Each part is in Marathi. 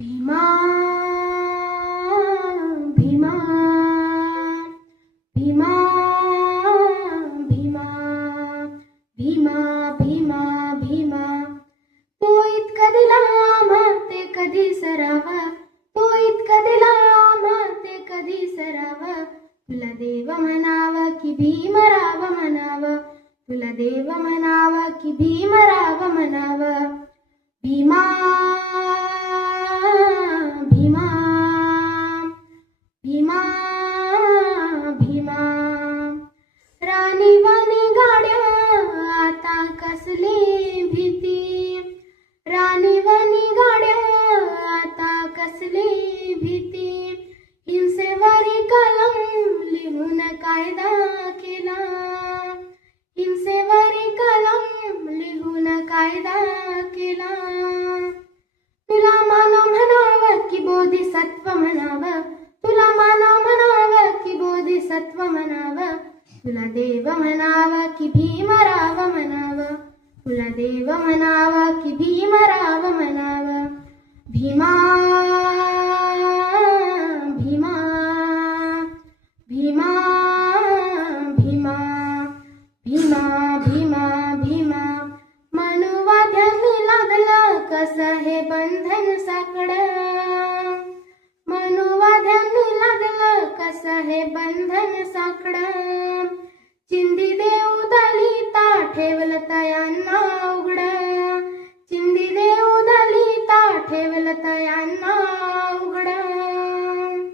भीमा भीमा भीमा भीमा भीमा भीमा भीमा तो इतका दिला ते कधी सराव तो इतका दिला ते कधी सराव तुला देव म्हणाव की भीमराव म्हणाव तुला देव म्हणाव की भीमराव म्हणाव भीमा भीमा भीमा भीमा राणी वाणी गाड्या आता कसली भीती राणी वाणी गाड्या आता कसली भीती हिंसेवरी कलम लिहून कायदा केला हिंसेवरी कलम लिहून कायदा केला तुला मानव म्हणावं की बोधिसत्व म्हणावं तुला मानव म्हणावं की बोधिसत्व म्हणावं तुला देव म्हणावं की भीमराव म्हणावं तुला देव म्हणावं की भीमराव म्हणावं भीमा भीमा भीमा भीमा भीमा भीमा भीमा मनुवाद्यांनी लागलं कसं हे बंधन साकडं मनुवाद्यांनी लागलं कसं हे बंधन साकडं चिंदी देऊ दलिता ठेवलं तयांना उघडं चिंदी देऊ दलिता ठेवलं तयांना उघडं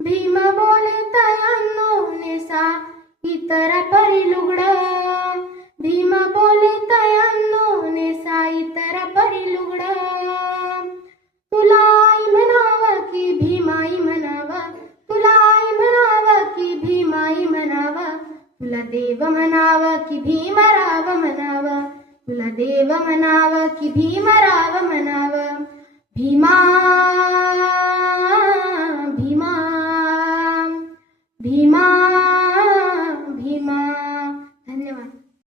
भीम बोले तयांनो नेसा इतर परी लुगडं भीम बोले तयांनो नेसा इतर परी लुगडं तुला आई म्हणावं की भीमाई म्हणावं तुला आई म्हणावं की भीमाई म्हणावं तुला देव म्हणावं की भीमराव म्हणावं तुला देव म्हणावं की भीमराव म्हणावं भीमा भीमा भीमा